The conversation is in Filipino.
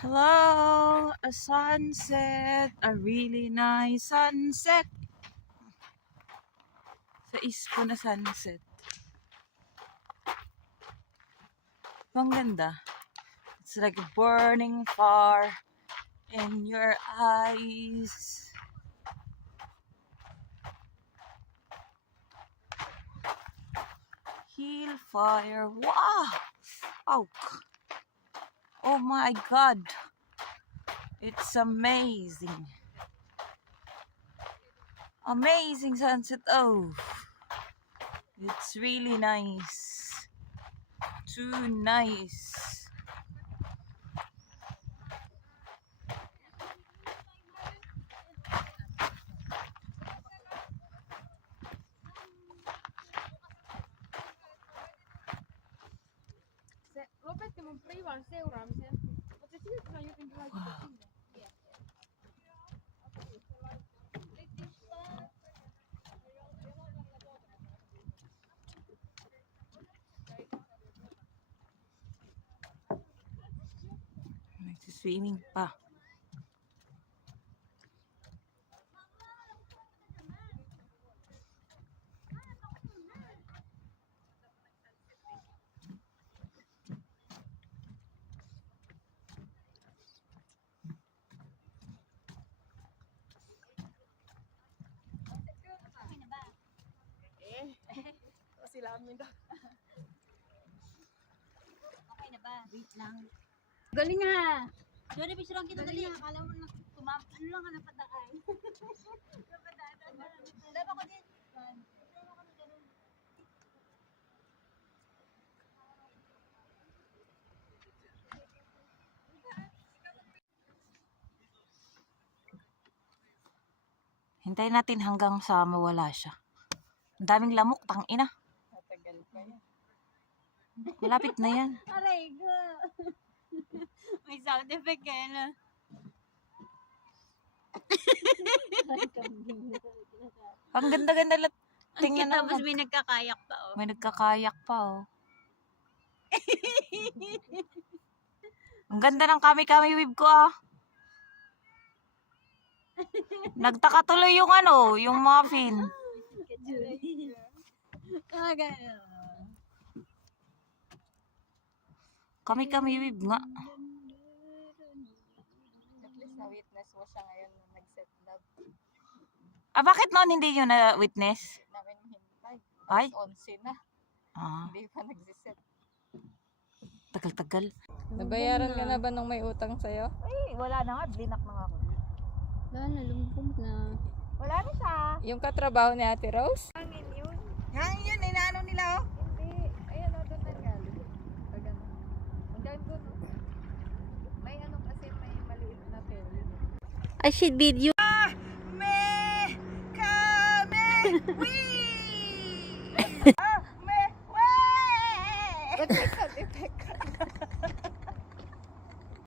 Hello, a sunset, a really nice sunset. Sa Isko na sunset. Ang ganda. It's like burning far in your eyes. Hellfire. Wow! Oh, oh my God. It's amazing. Amazing sunset. Oh, it's really nice. Too nice. Se lopetti mun privan seuraamisen, mutta se silti on jotenkin laitettu sinne. Nagsiswimming pa. Sila amin daw. Okay na ba? Wait lang. Galing nga! Sorry, pisulang kita dali. Akala mo na ano lang ka napadaan. Napadaan. Daba ko din. Hintayin natin hanggang sa mawala siya. Ang daming lamok, tangina. Matagal pa yan. Malapit na yan. Aray ko! May sound effect kaya na. Ang ganda-ganda lang. Ang Tingnan cute, tapos naman. may nagkakayak pa oh. May nagkakayak pa, oh. Ang ganda ng kami-kami wave ko, ah. Nagtaka tuloy yung yung muffin. Ah, gano'n. Kami-kami wave nga. At least na-witness mo siya ngayon na nag-set love. Ah, bakit noon hindi nyo na-witness? Namin hintay. Ay? Alas 11 na. Ah, Hindi pa nagsiset. tagal-tagal. Nabayaran ka na ba nung may utang sa'yo? Ay, wala na nga. Blinak na nga ako. Wala na, lumubog na. Wala na siya. Yung katrabaho ni Ate Rose? Hangin yun, inaano nila, oh. Hindi. Ayan o, doon nagaling. Pag ano. Hanggang doon o. May ano kasi may maliit na ferry. I should video. Me, kami, we!